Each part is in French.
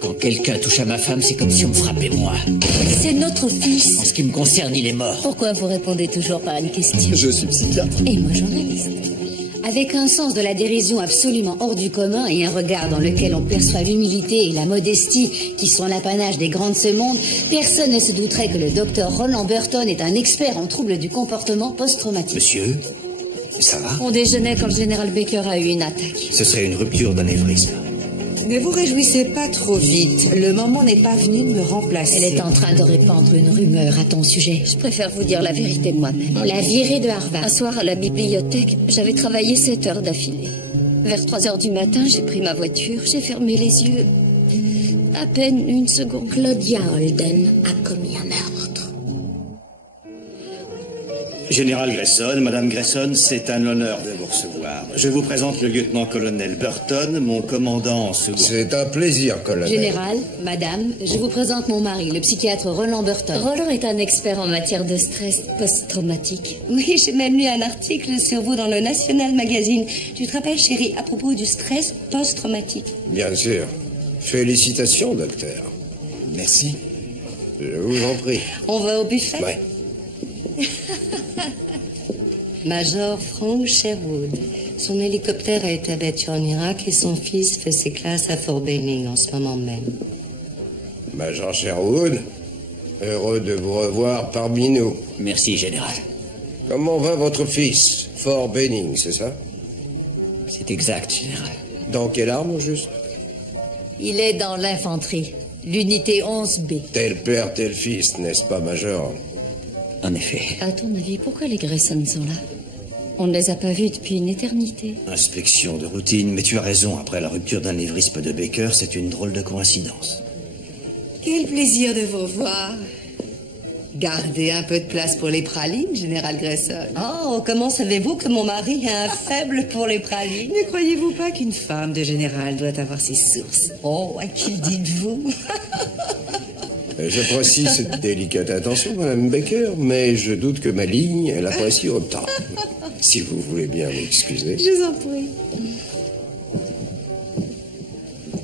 Quand quelqu'un touche à ma femme, c'est comme si on me frappait moi. C'est notre fils. En ce qui me concerne, il est mort. Pourquoi vous répondez toujours par une question? Je suis psychiatre. Et moi journaliste. Avec un sens de la dérision absolument hors du commun et un regard dans lequel on perçoit l'humilité et la modestie qui sont l'apanage des grands de ce monde, personne ne se douterait que le docteur Roland Burton est un expert en troubles du comportement post-traumatique. Monsieur, ça va? On déjeunait quand le général Baker a eu une attaque. Ce serait une rupture d'anévrisme. Ne vous réjouissez pas trop vite. Le moment n'est pas venu de me remplacer. Elle est en train de répandre une rumeur à ton sujet. Je préfère vous dire la vérité de moi-même. On l'a virée de Harvard. Un soir à la bibliothèque, j'avais travaillé 7 heures d'affilée. Vers 3 heures du matin, j'ai pris ma voiture, j'ai fermé les yeux. À peine une seconde. Claudia Holden a commis un meurtre. Général Grayson, Madame Grayson, c'est un honneur de vous recevoir. Je vous présente le lieutenant-colonel Burton, mon commandant en second. C'est un plaisir, colonel. Général, madame, je vous présente mon mari, le psychiatre Roland Burton. Roland est un expert en matière de stress post-traumatique. Oui, j'ai même lu un article sur vous dans le National Magazine. Tu te rappelles, chérie, à propos du stress post-traumatique? Bien sûr. Félicitations, docteur. Merci. Je vous en prie. On va au buffet? Ouais. Major Frank Sherwood. Son hélicoptère a été abattu en Irak et son fils fait ses classes à Fort Benning en ce moment même. Major Sherwood, heureux de vous revoir parmi nous. Merci, général. Comment va votre fils? Fort Benning, c'est ça? C'est exact, général. Dans quelle arme, au juste? Il est dans l'infanterie, l'unité 11B. Tel père, tel fils, n'est-ce pas, Major? En effet. À ton avis, pourquoi les Grayson sont là? On ne les a pas vus depuis une éternité. Inspection de routine, mais tu as raison, après la rupture d'anévrisme de Baker, c'est une drôle de coïncidence. Quel plaisir de vous voir. Gardez un peu de place pour les pralines, Général Grayson. Oh, comment savez-vous que mon mari a un faible pour les pralines? Ne croyez-vous pas qu'une femme de général doit avoir ses sources? Oh, à qui dites-vous? J'apprécie cette délicate attention, Madame Baker, mais je doute que ma ligne l'apprécie autant. Si vous voulez bien m'excuser. Je vous en prie.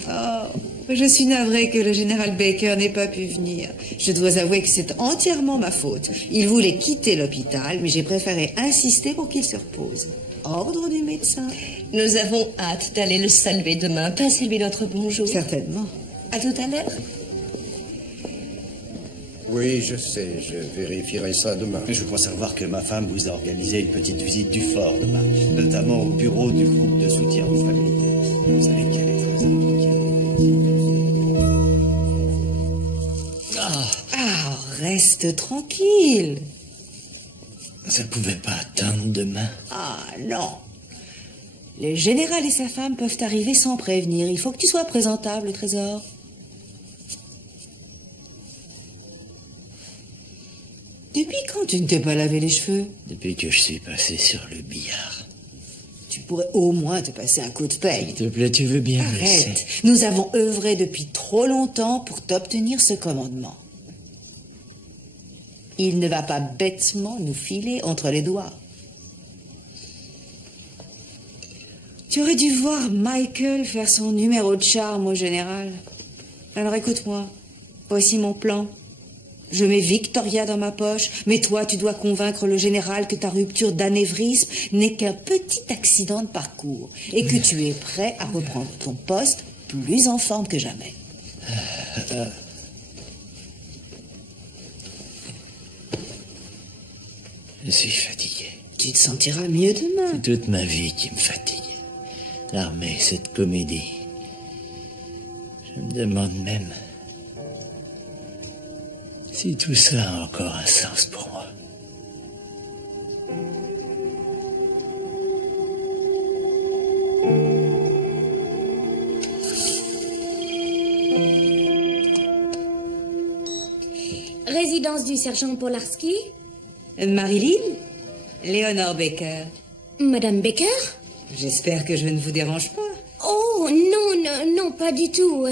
Oh, je suis navrée que le général Baker n'ait pas pu venir. Je dois avouer que c'est entièrement ma faute. Il voulait quitter l'hôpital, mais j'ai préféré insister pour qu'il se repose. Ordre du médecin. Nous avons hâte d'aller le saluer demain. Passez-lui notre bonjour. Certainement. À tout à l'heure. Oui, je sais, je vérifierai ça demain. Je crois savoir que ma femme vous a organisé une petite visite du fort demain, notamment au bureau du groupe de soutien aux familles. Vous savez qu'elle est très impliquée. Ah, reste tranquille. Ça pouvait pas attendre demain. Ah, non. Le général et sa femme peuvent arriver sans prévenir. Il faut que tu sois présentable, Trésor. Depuis quand tu ne t'es pas lavé les cheveux? Depuis que je suis passé sur le billard. Tu pourrais au moins te passer un coup de paille. S'il te plaît, tu veux bien me laisser? Arrête. Nous avons œuvré depuis trop longtemps pour t'obtenir ce commandement. Il ne va pas bêtement nous filer entre les doigts. Tu aurais dû voir Michael faire son numéro de charme au général. Alors écoute-moi. Voici mon plan. Je mets Victoria dans ma poche, mais toi, tu dois convaincre le général que ta rupture d'anévrisme n'est qu'un petit accident de parcours et que tu es prêt à reprendre ton poste plus en forme que jamais. Je suis fatigué. Tu te sentiras mieux demain. C'est toute ma vie qui me fatigue. L'armée, cette comédie. Je me demande même si tout ça a encore un sens pour moi. Résidence du sergent Polarski? Marilyn? Léonore Baker. Madame Baker? J'espère que je ne vous dérange pas. Oh, non, pas du tout.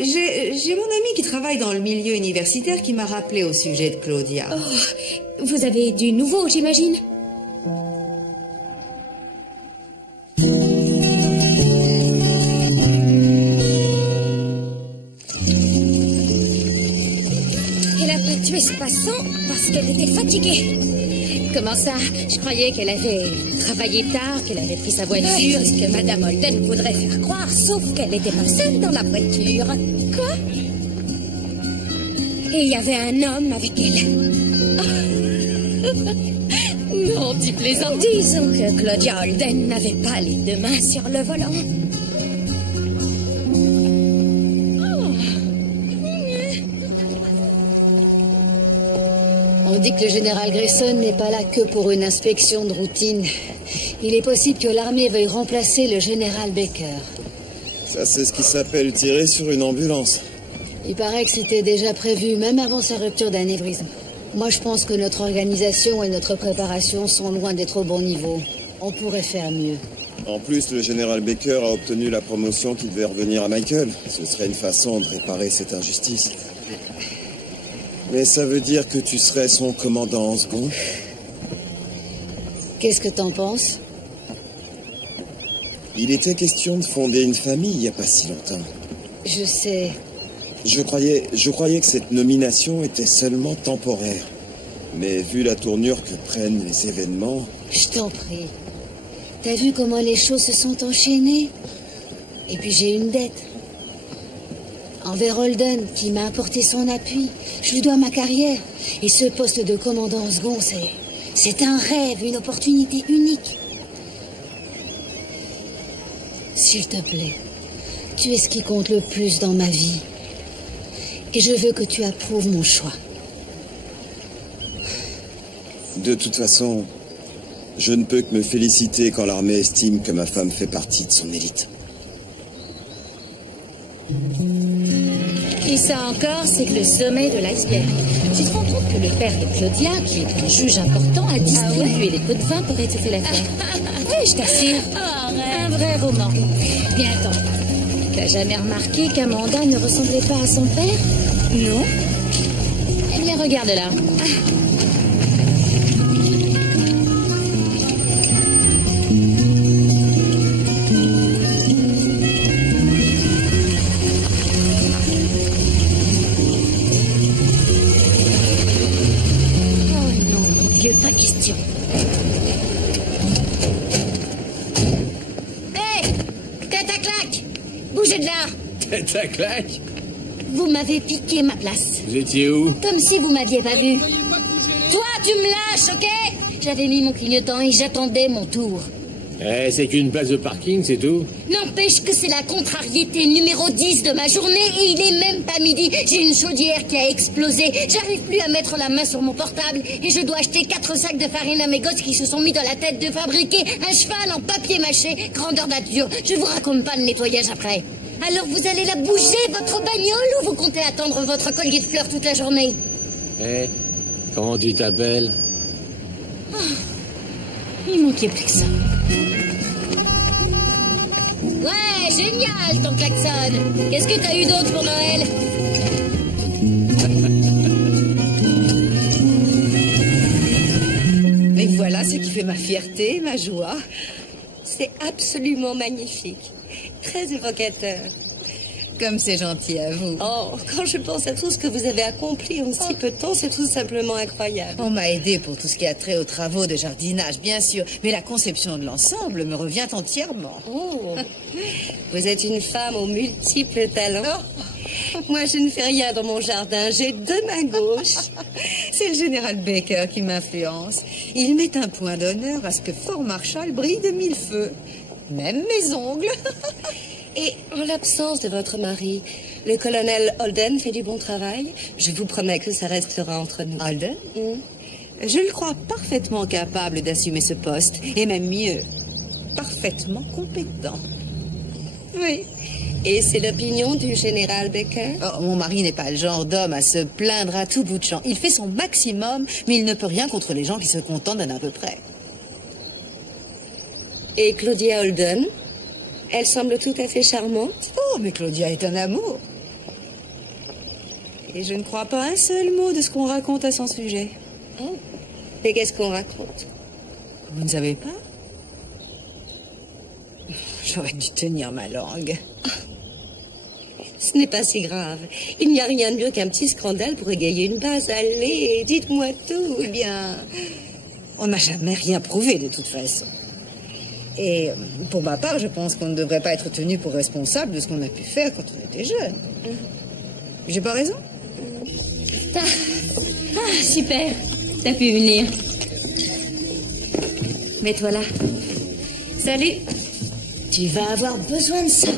J'ai mon ami qui travaille dans le milieu universitaire qui m'a rappelé au sujet de Claudia. Oh, vous avez du nouveau, j'imagine? passant parce qu'elle était fatiguée. Comment ça? Je croyais qu'elle avait travaillé tard, qu'elle avait pris sa voiture. C'est ce que Madame Holden voudrait faire croire, sauf qu'elle n'était pas seule dans la voiture. Quoi? Et il y avait un homme avec elle. Non, tu plaisantes. Disons que Claudia Holden n'avait pas les deux mains sur le volant. On dit que le général Grayson n'est pas là que pour une inspection de routine. Il est possible que l'armée veuille remplacer le général Baker. Ça, c'est ce qui s'appelle tirer sur une ambulance. Il paraît que c'était déjà prévu, même avant sa rupture d'anévrisme. Moi, je pense que notre organisation et notre préparation sont loin d'être au bon niveau. On pourrait faire mieux. En plus, le général Baker a obtenu la promotion qui devait revenir à Michael. Ce serait une façon de réparer cette injustice. Mais ça veut dire que tu serais son commandant en second? Qu'est-ce que t'en penses? Il était question de fonder une famille il n'y a pas si longtemps. Je sais. Je croyais que cette nomination était seulement temporaire. Mais vu la tournure que prennent les événements... Je t'en prie. T'as vu comment les choses se sont enchaînées? Et puis j'ai une dette. Envers Holden, qui m'a apporté son appui. Je lui dois ma carrière. Et ce poste de commandant en second, c'est un rêve, une opportunité unique. S'il te plaît, tu es ce qui compte le plus dans ma vie. Et je veux que tu approuves mon choix. De toute façon, je ne peux que me féliciter quand l'armée estime que ma femme fait partie de son élite. Et ça encore, c'est que le sommet de l'iceberg. Tu te rends compte que le père de Claudia, qui est un juge important, a distribué les pots de vin pour étouffer l'affaire. Oui, je t'assure. Un vrai roman. Bien attends. T'as jamais remarqué qu'Amanda ne ressemblait pas à son père? Non. Eh bien, regarde là. Pas question. Hé! Tête à claque! Bougez de là! Tête à claque? Vous m'avez piqué ma place. Vous étiez où? Comme si vous m'aviez pas vu. Toi, tu me lâches, ok? J'avais mis mon clignotant et j'attendais mon tour. C'est qu'une place de parking, c'est tout? N'empêche que c'est la contrariété numéro 10 de ma journée et il est même pas midi. J'ai une chaudière qui a explosé. J'arrive plus à mettre la main sur mon portable et je dois acheter 4 sacs de farine à mes gosses qui se sont mis dans la tête de fabriquer un cheval en papier mâché, grandeur nature. Je vous raconte pas le nettoyage après. Alors vous allez la bouger, votre bagnole, ou vous comptez attendre votre collier de fleurs toute la journée? Comment tu t'appelles? Il manquait plus que ça. Ouais, génial ton klaxon. Qu'est-ce que t'as eu d'autre pour Noël? Et voilà ce qui fait ma fierté, ma joie. C'est absolument magnifique. Très évocateur. Comme c'est gentil à vous. Oh, quand je pense à tout ce que vous avez accompli en si peu de temps, c'est tout simplement incroyable. On m'a aidé pour tout ce qui a trait aux travaux de jardinage, bien sûr. Mais la conception de l'ensemble me revient entièrement. Oh, vous êtes une femme aux multiples talents. Moi, je ne fais rien dans mon jardin. J'ai 2 mains gauches. C'est le général Baker qui m'influence. Il met un point d'honneur à ce que Fort Marshall brille de 1000 feux. Même mes ongles. Et en l'absence de votre mari, le colonel Holden fait du bon travail. Je vous promets que ça restera entre nous. Holden? Je le crois parfaitement capable d'assumer ce poste. Et même mieux, parfaitement compétent. Oui. Et c'est l'opinion du général Baker? Oh, mon mari n'est pas le genre d'homme à se plaindre à tout bout de champ. Il fait son maximum, mais il ne peut rien contre les gens qui se contentent d'un à peu près. Et Claudia Holden? Elle semble tout à fait charmante. Oh, mais Claudia est un amour. Et je ne crois pas un seul mot de ce qu'on raconte à son sujet. Oh. Mais qu'est-ce qu'on raconte? Vous ne savez pas? J'aurais dû tenir ma langue. Ce n'est pas si grave. Il n'y a rien de mieux qu'un petit scandale pour égayer une base. Allez, dites-moi tout. Eh bien, on n'a jamais rien prouvé de toute façon. Et pour ma part, je pense qu'on ne devrait pas être tenu pour responsable de ce qu'on a pu faire quand on était jeune. J'ai pas raison? Super. T'as pu venir. Mets-toi là. Salut. Tu vas avoir besoin de ça.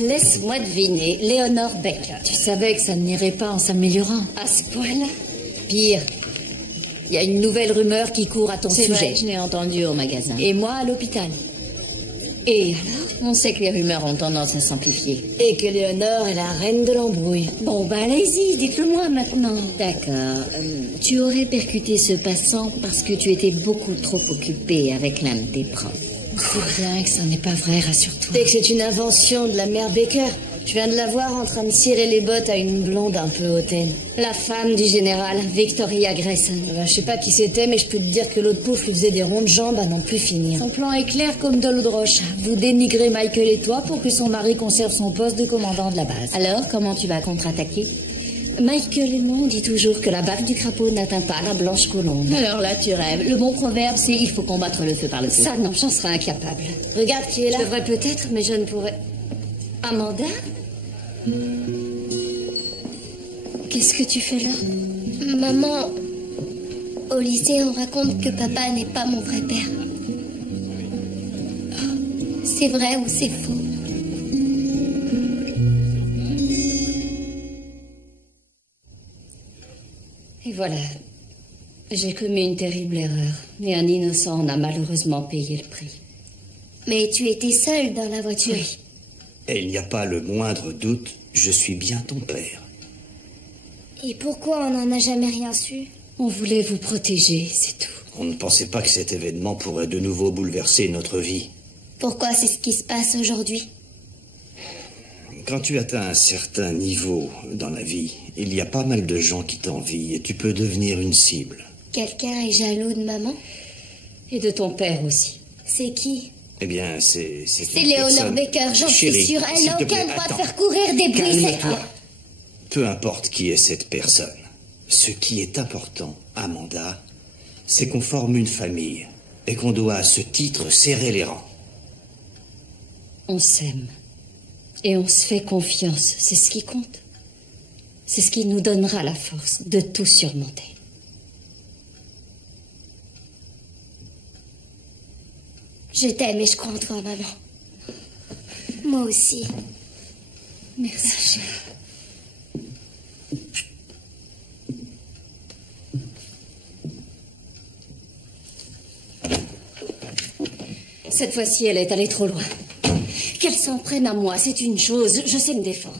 Laisse-moi deviner. Léonore Becker. Tu savais que ça n'irait pas en s'améliorant. À ce point-là? Pire. Il y a une nouvelle rumeur qui court à ton sujet. Vrai, je l'ai entendu au magasin. Et moi à l'hôpital. Et alors? On sait que les rumeurs ont tendance à s'amplifier. Et que Léonore est la reine de l'embrouille. Bon, bah allez-y, dites-le-moi maintenant. D'accord. Tu aurais percuté ce passant parce que tu étais beaucoup trop occupée avec l'un de tes profs. C'est bien que ça n'est pas vrai, rassure-toi. Dès que c'est une invention de la mère Baker. Je viens de la voir en train de cirer les bottes à une blonde un peu hautaine. La femme du général, Victoria Grayson. Je sais pas qui c'était, mais je peux te dire que l'autre pouf lui faisait des rondes jambes à n'en plus finir. Son plan est clair comme de l'eau de roche. Vous dénigrez Michael et toi pour que son mari conserve son poste de commandant de la base. Alors, comment tu vas contre-attaquer? Michael et moi, on dit toujours que la baffe du crapaud n'atteint pas la blanche colombe. Alors là, tu rêves. Le bon proverbe, c'est il faut combattre le feu par le feu. Ça, non, j'en serais incapable. Regarde qui est là. Je devrais peut-être, mais je ne pourrais... Amanda? Qu'est-ce que tu fais là? Maman, au lycée, on raconte que papa n'est pas mon vrai père. C'est vrai ou c'est faux? Et voilà. J'ai commis une terrible erreur. Et un innocent en a malheureusement payé le prix. Mais tu étais seule dans la voiture. Oui. Et il n'y a pas le moindre doute, je suis bien ton père. Et pourquoi on n'en a jamais rien su? On voulait vous protéger, c'est tout. On ne pensait pas que cet événement pourrait de nouveau bouleverser notre vie. Pourquoi c'est ce qui se passe aujourd'hui? Quand tu atteins un certain niveau dans la vie, il y a pas mal de gens qui t'envient et tu peux devenir une cible. Quelqu'un est jaloux de maman? Et de ton père aussi. C'est qui? Eh bien, c'est Léonore Baker, j'en suis sûre. Elle n'a aucun droit de faire courir des bruits. Calme-toi. Peu importe qui est cette personne. Ce qui est important, Amanda, c'est qu'on forme une famille et qu'on doit à ce titre serrer les rangs. On s'aime. Et on se fait confiance. C'est ce qui compte. C'est ce qui nous donnera la force de tout surmonter. Je t'aime et je crois en toi, maman. Moi aussi. Merci, chérie. Cette fois-ci, elle est allée trop loin. Qu'elle s'en prenne à moi, c'est une chose, je sais me défendre.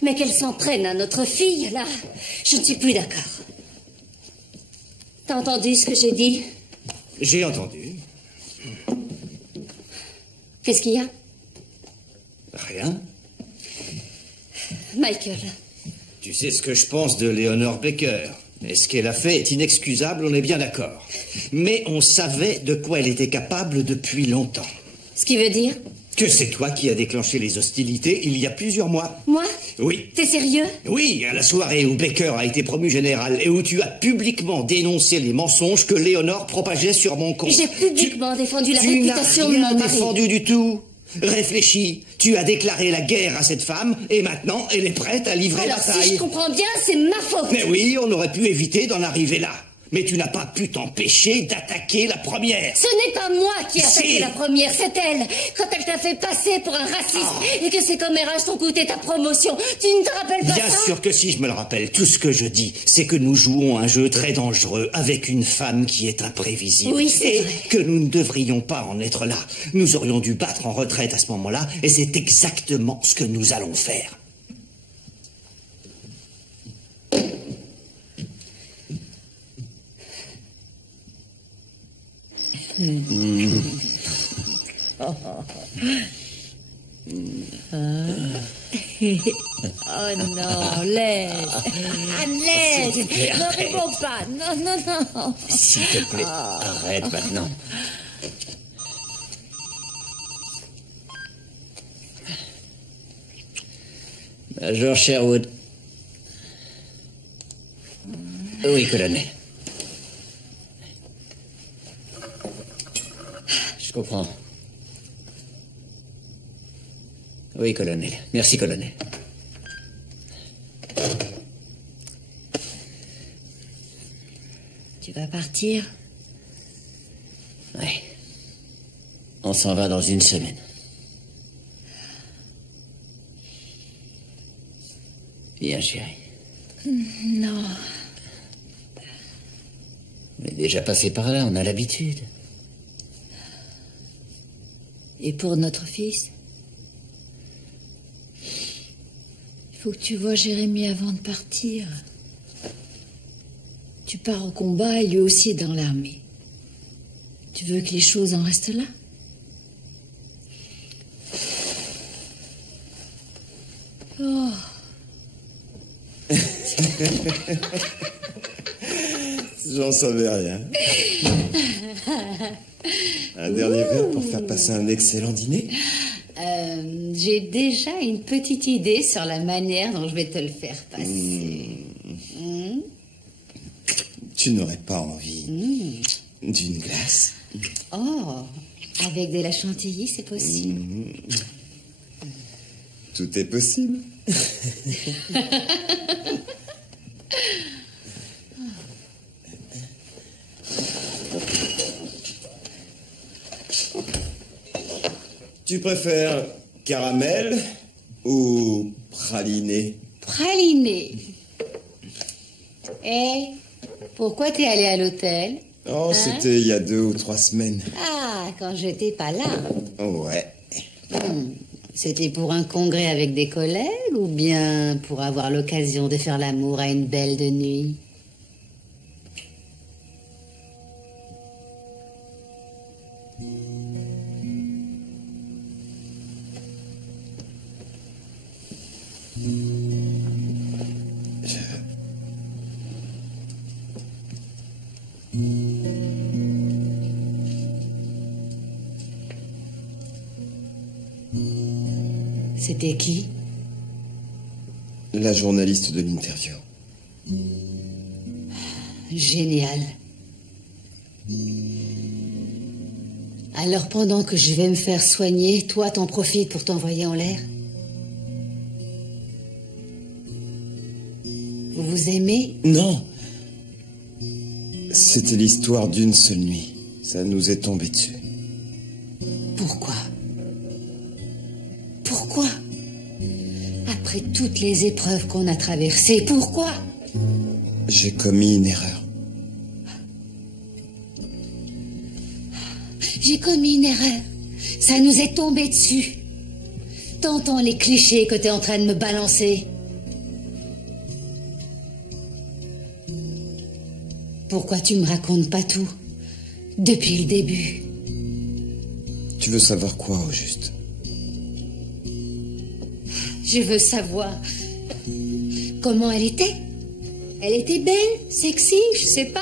Mais qu'elle s'en prenne à notre fille, là, je ne suis plus d'accord. T'as entendu ce que j'ai dit? J'ai entendu. Qu'est-ce qu'il y a? Rien. Michael. Tu sais ce que je pense de Léonore Baker. Et ce qu'elle a fait est inexcusable, on est bien d'accord. Mais on savait de quoi elle était capable depuis longtemps. Ce qui veut dire? Que c'est toi qui as déclenché les hostilités il y a plusieurs mois. Moi? Oui. T'es sérieux? Oui, à la soirée où Baker a été promu général et où tu as publiquement dénoncé les mensonges que Léonore propageait sur mon compte. J'ai publiquement défendu la réputation de mon mari. Tu n'as rien défendu du tout. Réfléchis, tu as déclaré la guerre à cette femme et maintenant elle est prête à livrer la bataille. Alors si je comprends bien, c'est ma faute. Mais oui, on aurait pu éviter d'en arriver là. Mais tu n'as pas pu t'empêcher d'attaquer la première. Ce n'est pas moi qui ai attaqué la première, c'est elle. Quand elle t'a fait passer pour un raciste et que ses commérages t'ont coûté ta promotion, tu ne te rappelles pas ça? Bien sûr que si, je me le rappelle. Tout ce que je dis, c'est que nous jouons un jeu très dangereux avec une femme qui est imprévisible. Oui, c'est vrai. Et que nous ne devrions pas en être là. Nous aurions dû battre en retraite à ce moment-là, et c'est exactement ce que nous allons faire. Oh non, laisse. Laisse. Ne réponds pas. Non, non, non. S'il te plaît, arrête maintenant. Major Sherwood. Oui, colonel. Je comprends. Oui, colonel. Merci, colonel. Tu vas partir? Oui. On s'en va dans une semaine. Viens, chérie. Non. On est déjà passé par là, on a l'habitude. Et pour notre fils? Il faut que tu vois Jérémie avant de partir. Tu pars au combat et lui aussi dans l'armée. Tu veux que les choses en restent là? Oh. J'en savais rien. Un dernier verre pour faire passer un excellent dîner? J'ai déjà une petite idée sur la manière dont je vais te le faire passer. Tu n'aurais pas envie d'une glace? Oh, avec de la chantilly, c'est possible. Tout est possible. Tu préfères caramel ou praliné? Praliné. Eh, pourquoi t'es allé à l'hôtel? Oh, c'était il y a 2 ou 3 semaines. Ah, quand j'étais pas là. Ouais. C'était pour un congrès avec des collègues ou bien pour avoir l'occasion de faire l'amour à une belle de nuit? C'était qui? La journaliste de l'interview. Génial. Alors pendant que je vais me faire soigner, toi t'en profites pour t'envoyer en l'air? Vous vous aimez? Non. C'était l'histoire d'une seule nuit. Ça nous est tombé dessus. Pourquoi? Pourquoi? Après toutes les épreuves qu'on a traversées, pourquoi? J'ai commis une erreur. J'ai commis une erreur. Ça nous est tombé dessus. T'entends les clichés que t'es en train de me balancer. Pourquoi tu me racontes pas tout? Depuis le début. Tu veux savoir quoi, au juste? Je veux savoir comment elle était. Elle était belle, sexy, je sais pas.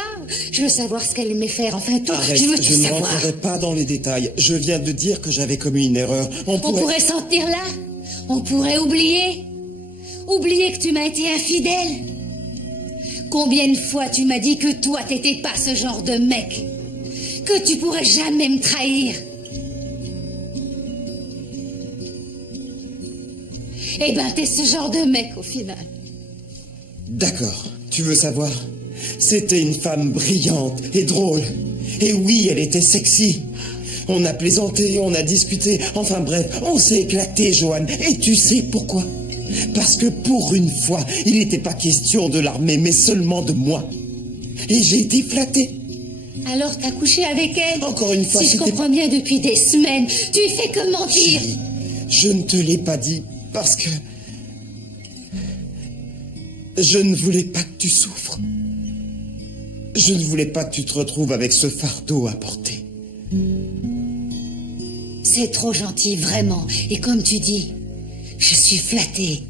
Je veux savoir ce qu'elle aimait faire, enfin tout. Arrête, je veux tout je ne savoir. rentrerai pas dans les détails. Je viens de dire que j'avais commis une erreur. On pourrait s'en tenir là. On pourrait oublier. Oublier que tu m'as été infidèle. Combien de fois tu m'as dit que toi t'étais pas ce genre de mec, que tu pourrais jamais me trahir. Eh ben t'es ce genre de mec au final. D'accord, tu veux savoir? C'était une femme brillante et drôle. Et oui, elle était sexy. On a plaisanté, on a discuté, enfin bref, on s'est éclaté, Johan. Et tu sais pourquoi? Parce que pour une fois, il n'était pas question de l'armée, mais seulement de moi. Et j'ai été flatté. Alors t'as couché avec elle? Encore une fois, si je comprends bien, depuis des semaines, tu fais que mentir. Chérie, je ne te l'ai pas dit parce que je ne voulais pas que tu souffres. Je ne voulais pas que tu te retrouves avec ce fardeau à porter. C'est trop gentil, vraiment. Et comme tu dis, je suis flattée.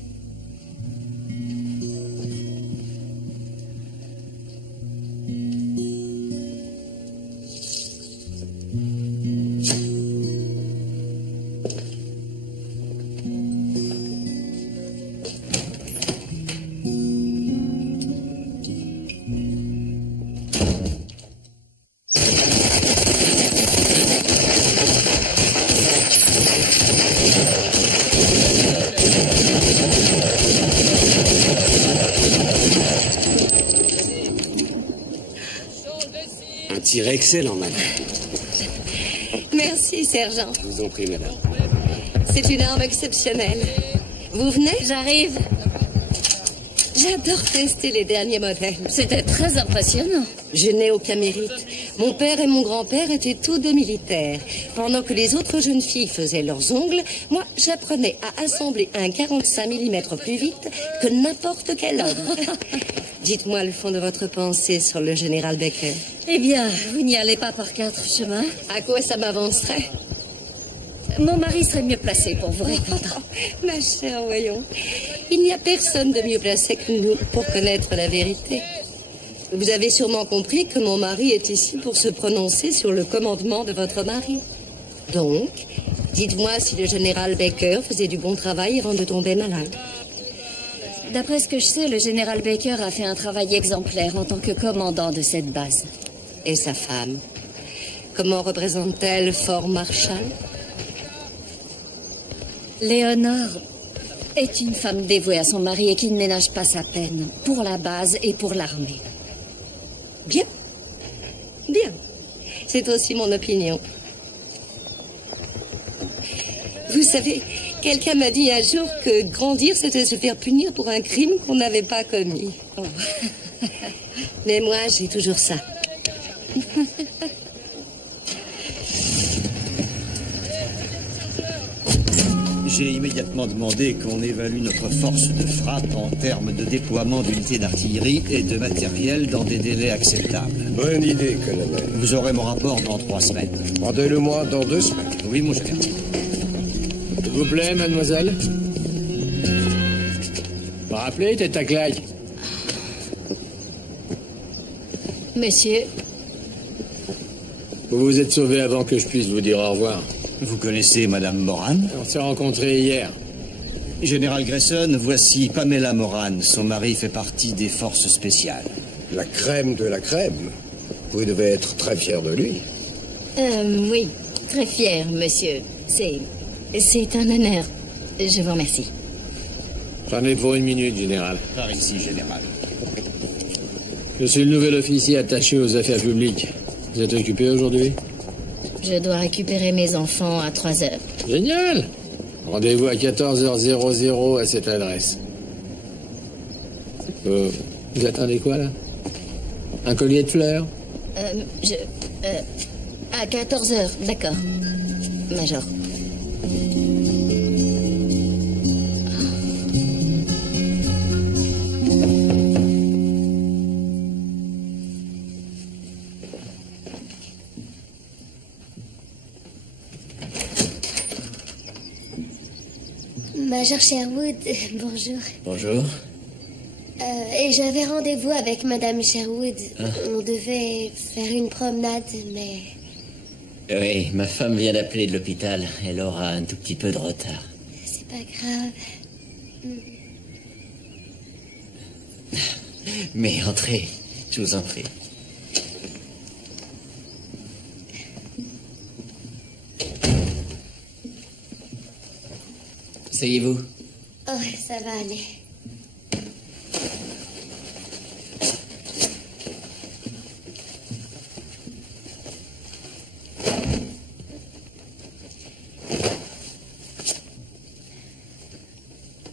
tir excellent, madame. Merci, sergent. Je vous en prie, madame. C'est une arme exceptionnelle. Vous venez? J'arrive. J'adore tester les derniers modèles. C'était très impressionnant. Je n'ai aucun mérite. Mon père et mon grand-père étaient tous deux militaires. Pendant que les autres jeunes filles faisaient leurs ongles, moi, j'apprenais à assembler un 45 mm plus vite que n'importe quel homme. Dites-moi le fond de votre pensée sur le général Baker. Eh bien, vous n'y allez pas par 4 chemins. À quoi ça m'avancerait? Mon mari serait mieux placé pour vous répondre. Ma chère, voyons. Il n'y a personne de mieux placé que nous pour connaître la vérité. Vous avez sûrement compris que mon mari est ici pour se prononcer sur le commandement de votre mari. Donc, dites-moi si le général Baker faisait du bon travail avant de tomber malade. D'après ce que je sais, le général Baker a fait un travail exemplaire en tant que commandant de cette base. Et sa femme? Comment représente-t-elle Fort Marshall? Léonore est une femme dévouée à son mari et qui ne ménage pas sa peine pour la base et pour l'armée. Bien. Bien. C'est aussi mon opinion. Vous savez, quelqu'un m'a dit un jour que grandir, c'était se faire punir pour un crime qu'on n'avait pas commis. Oh. Mais moi, j'ai toujours ça. J'ai immédiatement demandé qu'on évalue notre force de frappe en termes de déploiement d'unités d'artillerie et de matériel dans des délais acceptables. Bonne idée, colonel. Vous aurez mon rapport dans 3 semaines. Rendez-le-moi dans 2 semaines. Oui, mon général. S'il vous plaît, mademoiselle. Vous rappelez, tête à claque. Messieurs, Vous vous êtes sauvé avant que je puisse vous dire au revoir. Vous connaissez Madame Moran? On s'est rencontrés hier. Général Grayson, voici Pamela Moran. Son mari fait partie des forces spéciales. La crème de la crème. Vous devez être très fier de lui. oui, très fier, monsieur. C'est un honneur. Je vous remercie. J'en ai pour 1 minute, général. Par ici, général. Je suis le nouvel officier attaché aux affaires publiques. Vous êtes occupé aujourd'hui? Je dois récupérer mes enfants à 3 heures. Génial! Rendez-vous à 14h00 à cette adresse. Vous attendez quoi, là? Un collier de fleurs? À 14 heures, d'accord. Major. Major Sherwood, bonjour. Bonjour. Et j'avais rendez-vous avec Madame Sherwood. On devait faire une promenade, mais... Oui, ma femme vient d'appeler de l'hôpital. Elle aura un tout petit peu de retard. C'est pas grave. Mais entrez, je vous en prie. Asseyez-vous. Oh, ça va aller.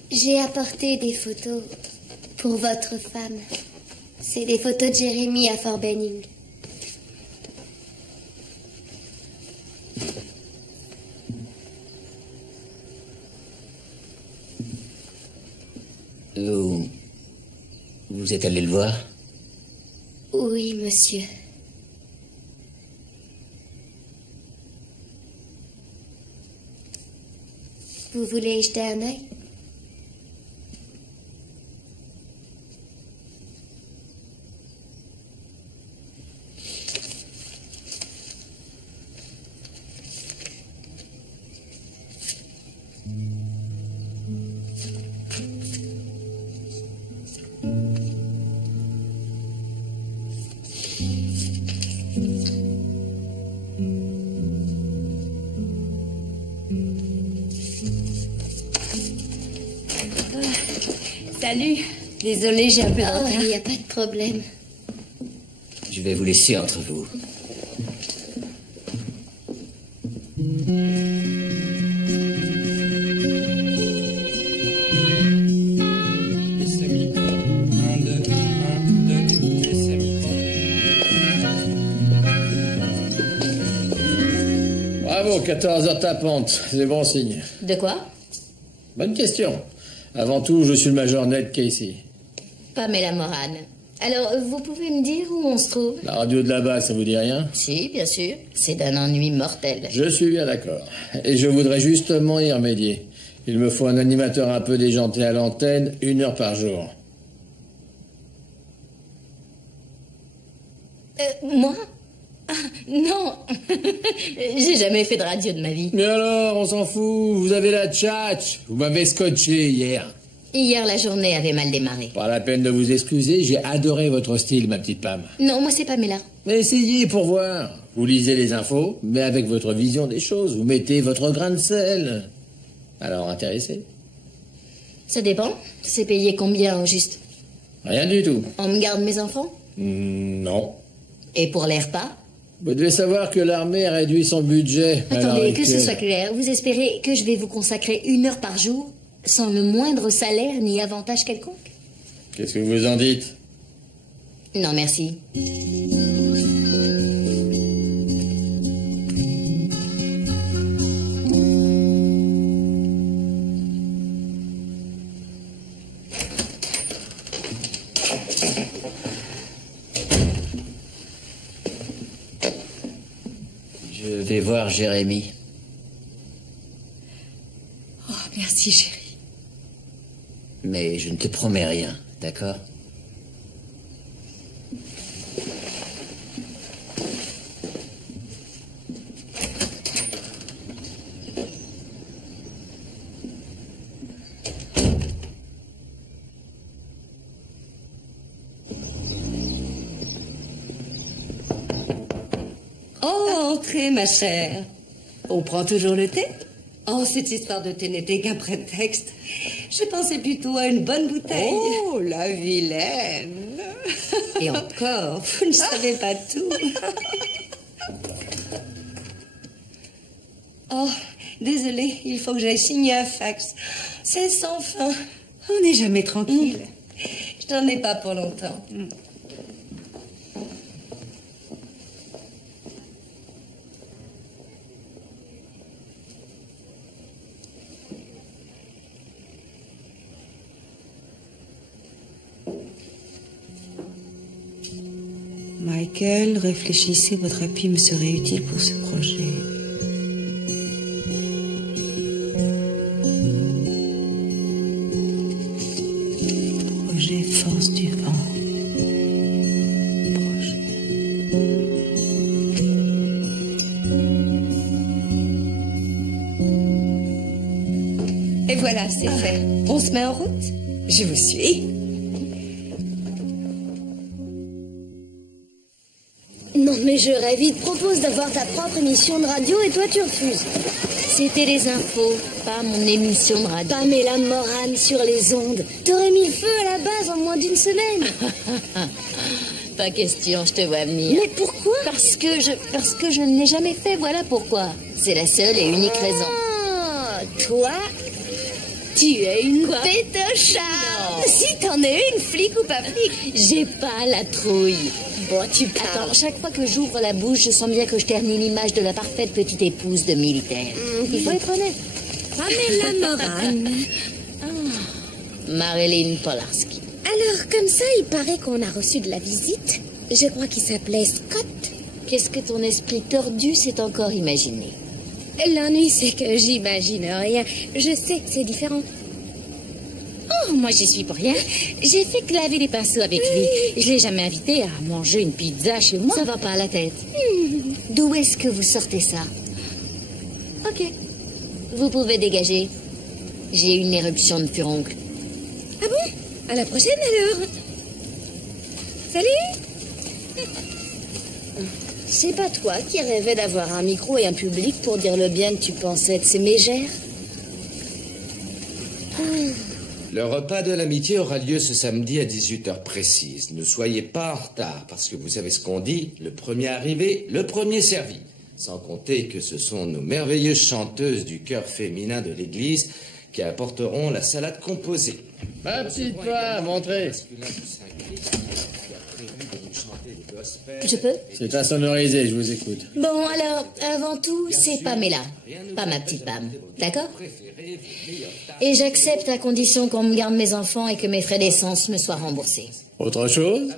J'ai apporté des photos pour votre femme. C'est des photos de Jérémy à Fort Benning. Vous êtes allé le voir? Oui, monsieur. Vous voulez y jeter un œil? Salut. Désolée, j'ai un peu de retard. Il n'y a pas de problème. Je vais vous laisser entre vous. Bravo, 14 heures tapantes, c'est bon signe. De quoi? Bonne question. Avant tout, je suis le major Ned Casey. Pamela Moran. Alors, vous pouvez me dire où on se trouve? La radio de là-bas, ça vous dit rien? Si, bien sûr. C'est d'un ennui mortel. Je suis bien d'accord. Et je voudrais justement y remédier. Il me faut un animateur un peu déjanté à l'antenne, 1 heure par jour. Moi? Ah, non. J'ai jamais fait de radio de ma vie. Mais alors, on s'en fout, vous avez la tchatch. Vous m'avez scotché hier. Hier, la journée avait mal démarré. Pas la peine de vous excuser, j'ai adoré votre style, ma petite Pam. Non, moi, c'est Pamela. Mais essayez pour voir. Vous lisez les infos, mais avec votre vision des choses, vous mettez votre grain de sel. Alors, intéressé? Ça dépend. C'est payé combien, au juste? Rien du tout. On me garde mes enfants? Non. Et pour les repas? Vous devez savoir que l'armée a réduit son budget. Attendez, que ce soit clair. Vous espérez que je vais vous consacrer 1 heure par jour, sans le moindre salaire ni avantage quelconque? Qu'est-ce que vous en dites? Non, merci. Je vais voir Jérémy. Oh, merci, chérie. Mais je ne te promets rien, d'accord? Oh, entrez, ma chère. On prend toujours le thé? Oh, cette histoire de thé n'était qu'un prétexte. Je pensais plutôt à une bonne bouteille. Oh, la vilaine. Et encore, vous ne savez pas tout. Oh, désolée, il faut que j'aille signer un fax. C'est sans fin. On n'est jamais tranquille. Je n'en ai pas pour longtemps. Michael, réfléchissez, votre appui me serait utile pour ce projet. Projet Force du vent. Et voilà, c'est fait. On se met en route? Je vous suis. Non, mais je rêve. Il te propose d'avoir ta propre émission de radio et toi, tu refuses. C'était les infos, pas mon émission de radio. Pamela Moran sur les ondes. T'aurais mis le feu à la base en moins d'1 semaine. Pas question, je te vois venir. Mais pourquoi? Parce que je ne l'ai jamais fait, voilà pourquoi. C'est la seule et unique raison. Ah, toi, tu es une Quoi? pétocharde. Non. Si t'en es une, flic ou pas flic. J'ai pas la trouille. Bon, tu parles. Attends, chaque fois que j'ouvre la bouche, je sens bien que je ternis l'image de la parfaite petite épouse de militaire. Il faut être honnête. Pamela Moran. Marilyn Polarski. Alors, comme ça, il paraît qu'on a reçu de la visite. Je crois qu'il s'appelait Scott. Qu'est-ce que ton esprit tordu s'est encore imaginé? L'ennui, c'est que j'imagine rien. Je sais, c'est différent. Oh, moi, j'y suis pour rien. J'ai fait que laver les pinceaux avec lui. Je l'ai jamais invité à manger une pizza chez moi. Ça va pas à la tête. D'où est-ce que vous sortez ça? Ok. Vous pouvez dégager. J'ai une éruption de furoncle. Ah bon? À la prochaine, alors. Salut. C'est pas toi qui rêvais d'avoir un micro et un public pour dire le bien que tu pensais de ces mégères? Le repas de l'amitié aura lieu ce samedi à 18h précise. Ne soyez pas en retard, parce que vous savez ce qu'on dit, le premier arrivé, le premier servi. Sans compter que ce sont nos merveilleuses chanteuses du chœur féminin de l'église qui apporteront la salade composée. Ma petite femme, montrez. Je peux? C'est insonorisé, je vous écoute. Bon, alors, avant tout, c'est Pamela, pas ma petite Pam. D'accord? Et j'accepte à condition qu'on me garde mes enfants et que mes frais d'essence me soient remboursés. Autre chose?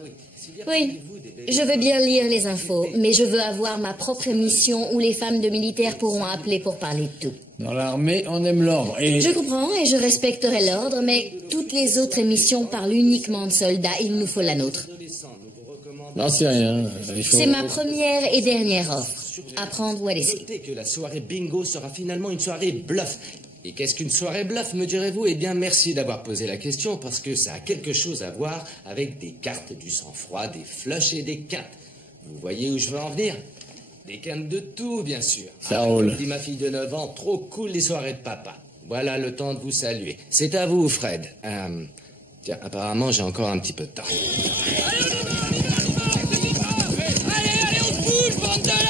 Oui. Je veux bien lire les infos, mais je veux avoir ma propre émission où les femmes de militaires pourront appeler pour parler de tout. Dans l'armée, on aime l'ordre et... Je comprends et je respecterai l'ordre, mais toutes les autres émissions parlent uniquement de soldats. Il nous faut la nôtre. Non, c'est rien. C'est ma première et dernière offre. À prendre ou à laisser. Notez que la soirée bingo sera finalement une soirée bluff. Et qu'est-ce qu'une soirée bluff, me direz-vous? Eh bien, merci d'avoir posé la question, parce que ça a quelque chose à voir avec des cartes, du sang-froid, des flushs et des quintes. Vous voyez où je veux en venir? Des quintes de tout, bien sûr. Ça roule. Comme dit ma fille de 9 ans, trop cool les soirées de papa. Voilà le temps de vous saluer. C'est à vous, Fred. Tiens, apparemment, j'ai encore un petit peu de temps. Allez, on bouge, bande de l'air!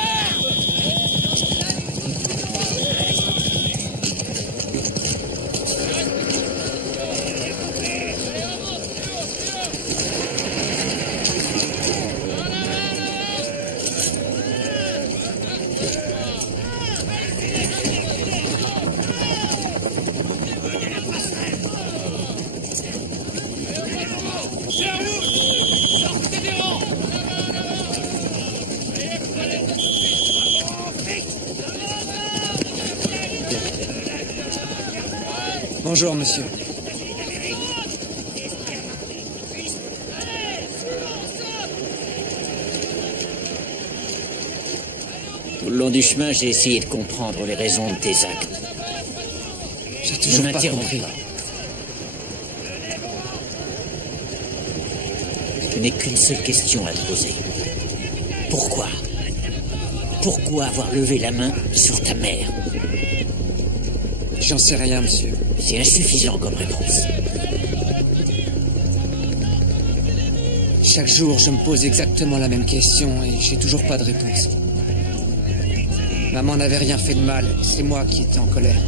Bonjour, monsieur. Tout le long du chemin, j'ai essayé de comprendre les raisons de tes actes. J'ai toujours pas compris. Je n'ai qu'une seule question à te poser. Pourquoi? Pourquoi avoir levé la main sur ta mère? J'en sais rien, monsieur. C'est insuffisant comme réponse. Chaque jour, je me pose exactement la même question et j'ai toujours pas de réponse. Maman n'avait rien fait de mal, c'est moi qui étais en colère.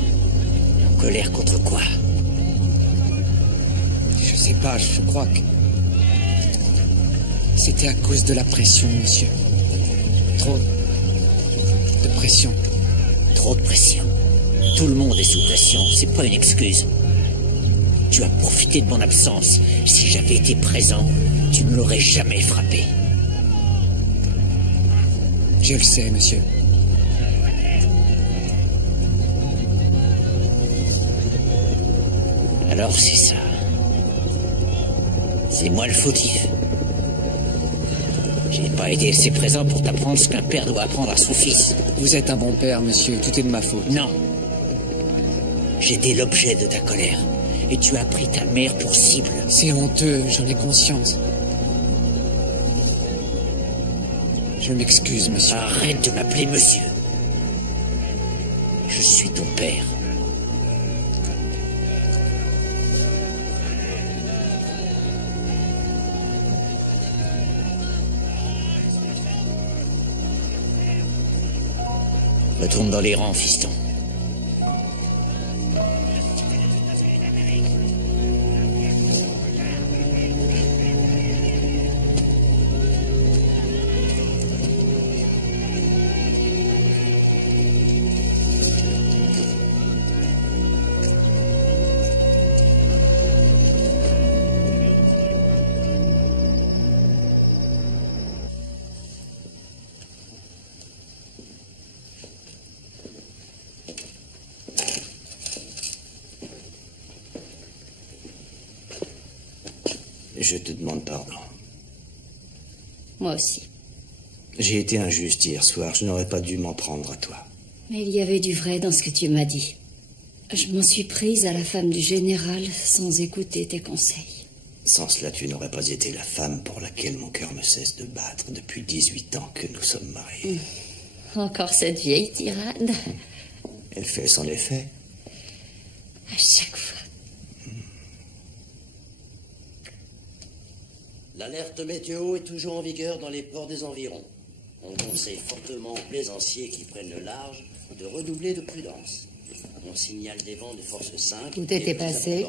En colère contre quoi? Je sais pas, je crois que... C'était à cause de la pression, monsieur. Trop de pression. Trop de pression. Tout le monde est sous pression, c'est pas une excuse. Tu as profité de mon absence. Si j'avais été présent, tu ne l'aurais jamais frappé. Je le sais, monsieur. Alors c'est ça. C'est moi le fautif. J'ai pas été assez présent pour t'apprendre ce qu'un père doit apprendre à son fils. Vous êtes un bon père, monsieur, tout est de ma faute. Non. J'étais l'objet de ta colère. Et tu as pris ta mère pour cible. C'est honteux, j'en ai conscience. Je m'excuse, monsieur. Arrête de m'appeler monsieur. Je suis ton père. Retourne dans les rangs, fiston. Je te demande pardon. Moi aussi. J'ai été injuste hier soir. Je n'aurais pas dû m'en prendre à toi. Mais il y avait du vrai dans ce que tu m'as dit. Je m'en suis prise à la femme du général sans écouter tes conseils. Sans cela, tu n'aurais pas été la femme pour laquelle mon cœur ne cesse de battre depuis 18 ans que nous sommes mariés. Encore cette vieille tirade. Elle fait son effet. À chaque fois. L'alerte météo est toujours en vigueur dans les ports des environs. On conseille fortement aux plaisanciers qui prennent le large de redoubler de prudence. On signale des vents de force 5. Tout était passé.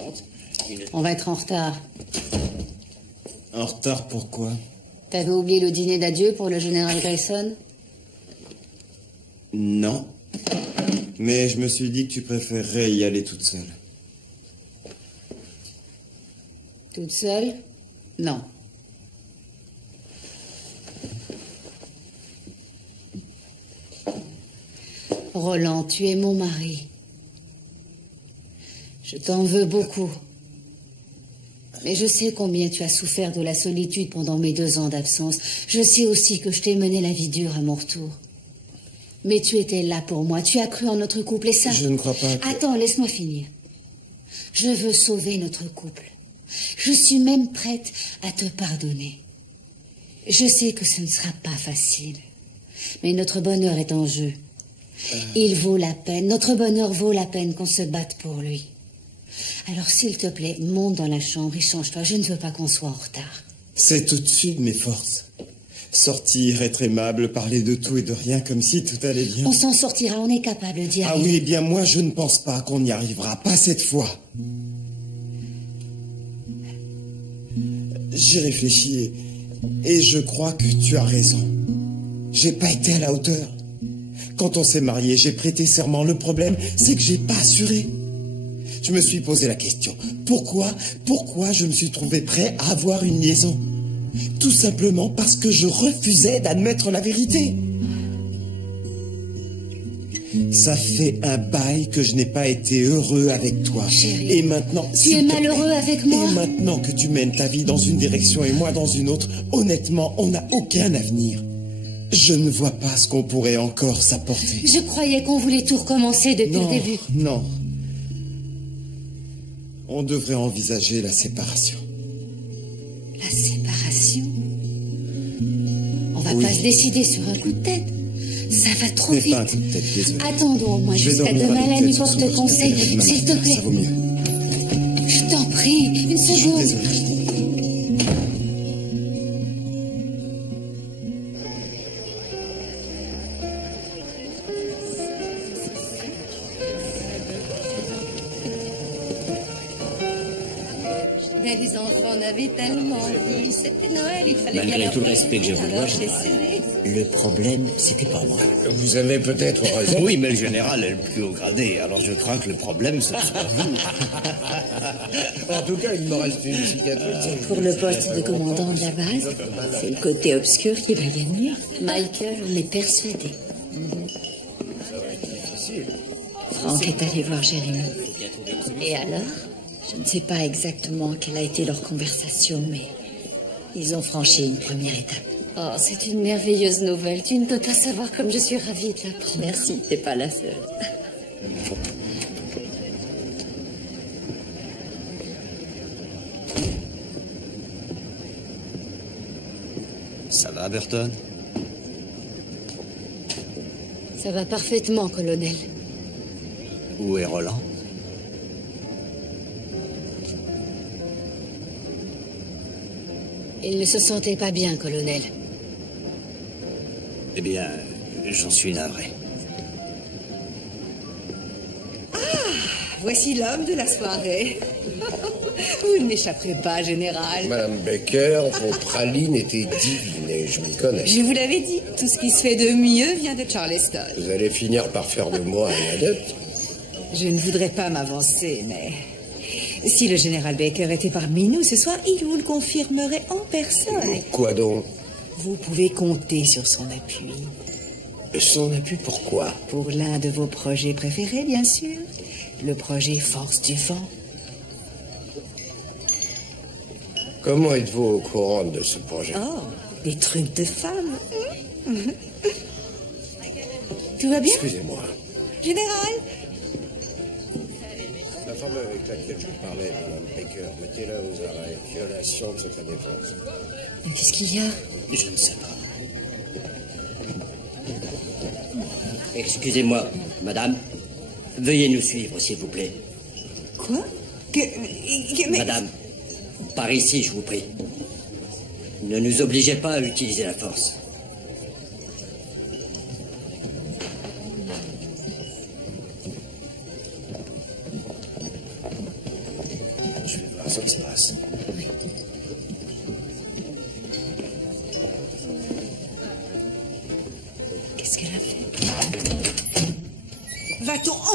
On va être en retard. En retard pourquoi? T'avais oublié le dîner d'adieu pour le général Grayson? Non. Mais je me suis dit que tu préférerais y aller toute seule. Toute seule? Non. Roland, tu es mon mari. Je t'en veux beaucoup. Mais je sais combien tu as souffert de la solitude pendant mes 2 ans d'absence. Je sais aussi que je t'ai mené la vie dure à mon retour. Mais tu étais là pour moi. Tu as cru en notre couple et ça... Je ne crois pas que... Attends, laisse-moi finir. Je veux sauver notre couple. Je suis même prête à te pardonner. Je sais que ce ne sera pas facile. Mais notre bonheur est en jeu. Il vaut la peine, notre bonheur vaut la peine qu'on se batte pour lui. Alors s'il te plaît, monte dans la chambre et change-toi. Je ne veux pas qu'on soit en retard. C'est au-dessus de mes forces. Sortir, être aimable, parler de tout et de rien comme si tout allait bien. On s'en sortira, on est capable d'y arriver. Ah oui, eh bien moi je ne pense pas qu'on y arrivera, pas cette fois. J'ai réfléchi et je crois que tu as raison. J'ai pas été à la hauteur. Quand on s'est marié, j'ai prêté serment. Le problème, c'est que j'ai pas assuré. Je me suis posé la question. Pourquoi je me suis trouvé prêt à avoir une liaison? Tout simplement parce que je refusais d'admettre la vérité. Ça fait un bail que je n'ai pas été heureux avec toi. Chérie, et maintenant... Tu es malheureux avec moi? Et maintenant que tu mènes ta vie dans une direction et moi dans une autre, honnêtement, on n'a aucun avenir. Je ne vois pas ce qu'on pourrait encore s'apporter. Je croyais qu'on voulait tout recommencer depuis le début. Non. On devrait envisager la séparation. La séparation? On va pas se décider sur un coup de tête. Ça va trop vite. Pas un coup de tête, désolé. Attendons au moins jusqu'à demain la nuit pour te conseiller. S'il te plaît. Ça vaut mieux. Je t'en prie, une seconde. Je suis désolé. Les enfants en avaient tellement dit. C'était Noël, il fallait bien... Malgré tout le respect que je vous dois, le problème, c'était pas moi. Vous avez peut-être raison. Oui, mais le général est le plus haut gradé, alors je crains que le problème, ce soit vous. En tout cas, il me reste une cicatrice. Pour le poste de commandant de la base, c'est le côté obscur qui va gagner. Michael en est persuadé. Franck est allé voir Jérémy. Et alors? Je ne sais pas exactement quelle a été leur conversation, mais ils ont franchi une première étape. Oh, c'est une merveilleuse nouvelle. Tu ne peux pas savoir comme je suis ravie de l'apprendre. Merci, t'es pas la seule. Ça va, Burton? Ça va parfaitement, colonel. Où est Roland? Il ne se sentait pas bien, colonel. Eh bien, j'en suis navré. Voici l'homme de la soirée. Vous ne m'échapperez pas, général. Madame Baker, vos pralines étaient divines et je m'y connais. Je vous l'avais dit, tout ce qui se fait de mieux vient de Charleston. Vous allez finir par faire de moi un adepte. Je ne voudrais pas m'avancer, mais... si le général Baker était parmi nous ce soir, il vous le confirmerait en personne. Quoi donc? Vous pouvez compter sur son appui. Son appui pourquoi? Pour l'un de vos projets préférés, bien sûr. Le projet Force du Vent. Comment êtes-vous au courant de ce projet? Oh, des trucs de femmes. Tout va bien? Excusez-moi. Général? La femme avec laquelle je parlais, Madame Baker, mettez-la aux arrêts. Violation de secret défense. Qu'est-ce qu'il y a? Je ne sais pas. Excusez-moi, madame. Veuillez nous suivre, s'il vous plaît. Quoi? Mais... Madame, par ici, je vous prie. Ne nous obligez pas à utiliser la force.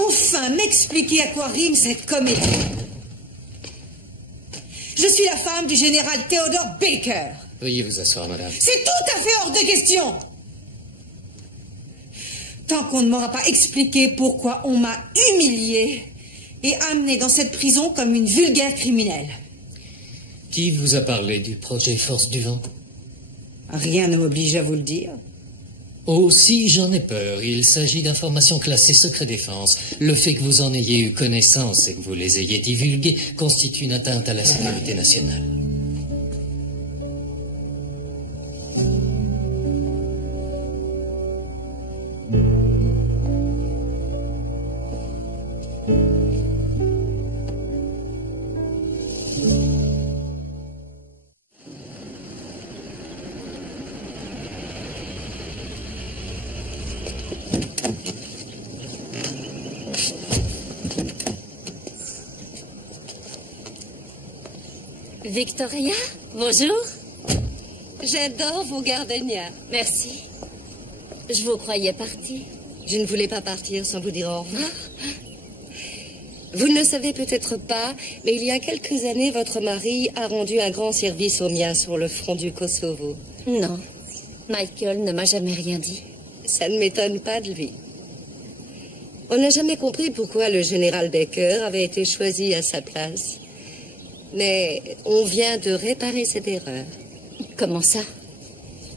enfin m'expliquer à quoi rime cette comédie? Je suis la femme du général Theodore Baker. Veuillez vous asseoir, madame. C'est tout à fait hors de question. Tant qu'on ne m'aura pas expliqué pourquoi on m'a humiliée et amenée dans cette prison comme une vulgaire criminelle. Qui vous a parlé du projet Force du Vent? Rien ne m'oblige à vous le dire. Oh, si, j'en ai peur. Il s'agit d'informations classées secret défense. Le fait que vous en ayez eu connaissance et que vous les ayez divulguées constitue une atteinte à la sécurité nationale. Victoria, bonjour. J'adore vos gardenias. Merci. Je vous croyais partie. Je ne voulais pas partir sans vous dire au revoir. Vous ne le savez peut-être pas, mais il y a quelques années, votre mari a rendu un grand service au mien sur le front du Kosovo. Non, Michael ne m'a jamais rien dit. Ça ne m'étonne pas de lui. On n'a jamais compris pourquoi le général Baker avait été choisi à sa place. Mais on vient de réparer cette erreur. Comment ça?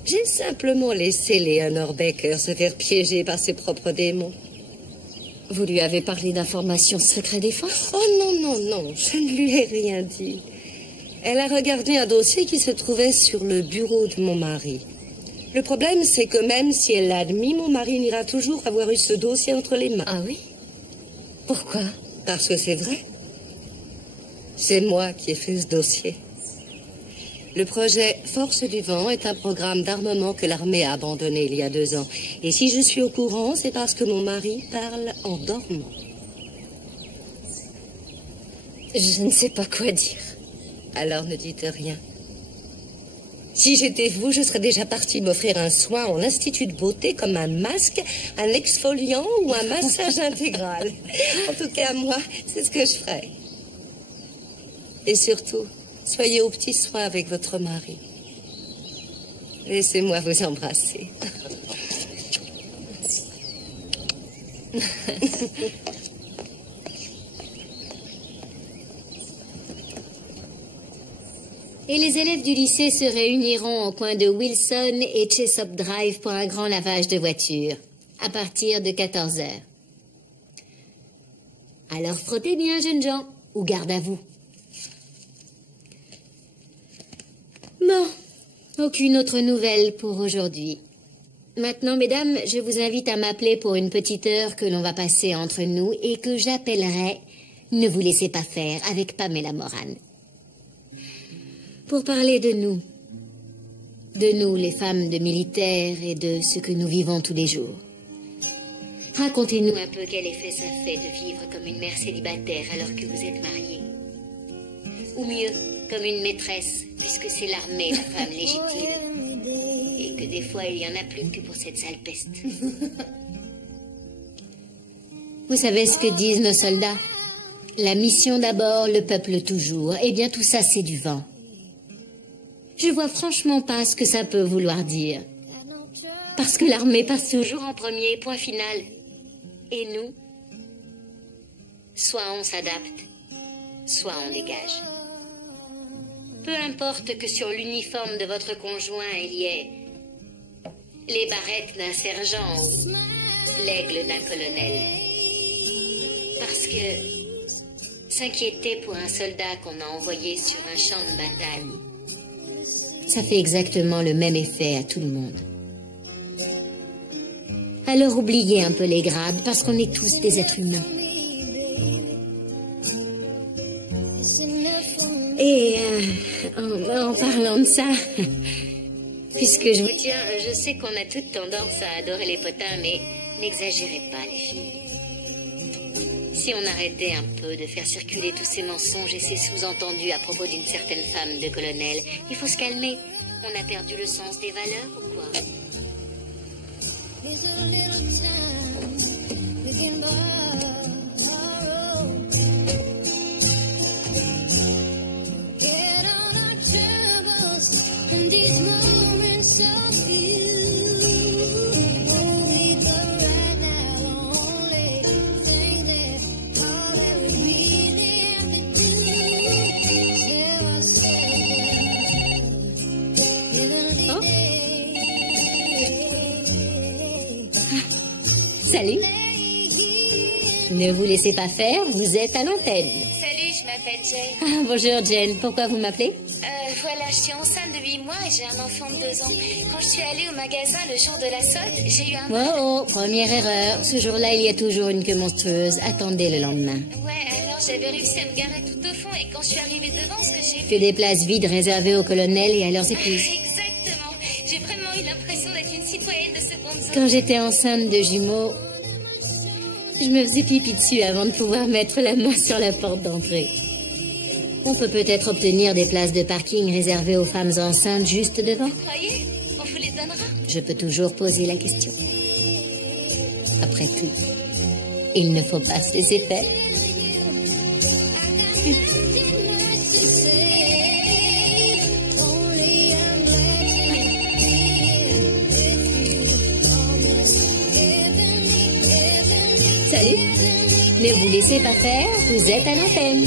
J'ai simplement laissé Léonore Baker se faire piéger par ses propres démons. Vous lui avez parlé d'informations secret défense? Oh non, non, non, je ne lui ai rien dit. Elle a regardé un dossier qui se trouvait sur le bureau de mon mari. Le problème, c'est que même si elle l'a admis, mon mari n'ira toujours avoir eu ce dossier entre les mains. Ah oui? Pourquoi? Parce que c'est vrai. C'est moi qui ai fait ce dossier. Le projet Force du Vent est un programme d'armement que l'armée a abandonné il y a 2 ans. Et si je suis au courant, c'est parce que mon mari parle en dormant. Je ne sais pas quoi dire. Alors ne dites rien. Si j'étais vous, je serais déjà partie m'offrir un soin en institut de beauté comme un masque, un exfoliant ou un massage intégral. En tout cas, moi, c'est ce que je ferais. Et surtout, soyez aux petits soins avec votre mari. Laissez-moi vous embrasser. Et les élèves du lycée se réuniront au coin de Wilson et Chesop Drive pour un grand lavage de voitures, à partir de 14 heures. Alors frottez bien, jeunes gens, ou garde à vous. Bon, aucune autre nouvelle pour aujourd'hui. Maintenant, mesdames, je vous invite à m'appeler pour une petite heure que l'on va passer entre nous et que j'appellerai « Ne vous laissez pas faire » avec Pamela Moran. Pour parler de nous les femmes de militaires et de ce que nous vivons tous les jours. Racontez-nous un peu quel effet ça fait de vivre comme une mère célibataire alors que vous êtes mariée. Ou mieux, comme une maîtresse, puisque c'est l'armée, la femme légitime. Et que des fois, il y en a plus que pour cette sale peste. Vous savez ce que disent nos soldats? La mission d'abord, le peuple toujours. Eh bien, tout ça, c'est du vent. Je vois franchement pas ce que ça peut vouloir dire. Parce que l'armée passe toujours en premier, point final. Et nous, soit on s'adapte, soit on dégage. Peu importe que sur l'uniforme de votre conjoint, il y ait les barrettes d'un sergent ou l'aigle d'un colonel. Parce que s'inquiéter pour un soldat qu'on a envoyé sur un champ de bataille, ça fait exactement le même effet à tout le monde. Alors oubliez un peu les grades, parce qu'on est tous des êtres humains. Et en parlant de ça, puisque je vous tiens, je sais qu'on a toute tendance à adorer les potins, mais n'exagérez pas, les filles. Si on arrêtait un peu de faire circuler tous ces mensonges et ces sous-entendus à propos d'une certaine femme de colonel, il faut se calmer. On a perdu le sens des valeurs ou quoi? There's a little time we can borrow. Salut. Ne vous laissez pas faire, vous êtes à l'antenne. Salut, je m'appelle Jane. Ah, bonjour Jane, pourquoi vous m'appelez? Voilà, je suis enceinte de 8 mois et j'ai un enfant de 2 ans. Quand je suis allée au magasin le jour de la solde, j'ai eu un... Oh, première erreur. Ce jour-là, il y a toujours une queue monstrueuse. Attendez le lendemain. Ouais, alors j'avais réussi à me garer tout au fond et quand je suis arrivée devant, ce que j'ai vu... Que des places vides réservées au colonel et à leurs épouses. Exactement. J'ai vraiment eu l'impression d'être une citoyenne de seconde zone. Quand j'étais enceinte de jumeaux, je me faisais pipi dessus avant de pouvoir mettre la main sur la porte d'entrée. On peut peut-être obtenir des places de parking réservées aux femmes enceintes juste devant. Vous croyez? On vous les donnera? Je peux toujours poser la question. Après tout, il ne faut pas se laisser faire. Salut. Ne vous laissez pas faire, vous êtes à l'antenne.